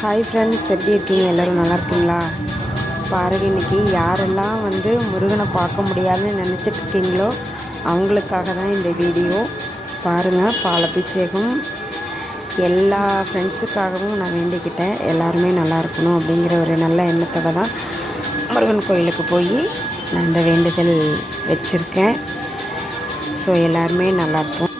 Hi friends, எப்படி இருக்கீங்க? எல்லோரும் நல்லா இருக்கீங்களா? பாருங்க, இன்றைக்கி யாரெல்லாம் முருகனை பார்க்க முடியாதுன்னு நினச்சிட்டு இருக்கீங்களோ அவங்களுக்காக தான் இந்த வீடியோ. பாருங்கள், பாலபிஷேகம் எல்லா ஃப்ரெண்ட்ஸுக்காகவும் நான் வேண்டிக்கிட்டேன். எல்லாருமே நல்லா இருக்கணும் அப்படிங்கிற ஒரு நல்ல எண்ணத்தோடு தான் முருகன் கோயிலுக்கு போய் நான் இந்த வேண்டுதல் வச்சுருக்கேன். ஸோ எல்லாருமே நல்லாயிருக்கும்.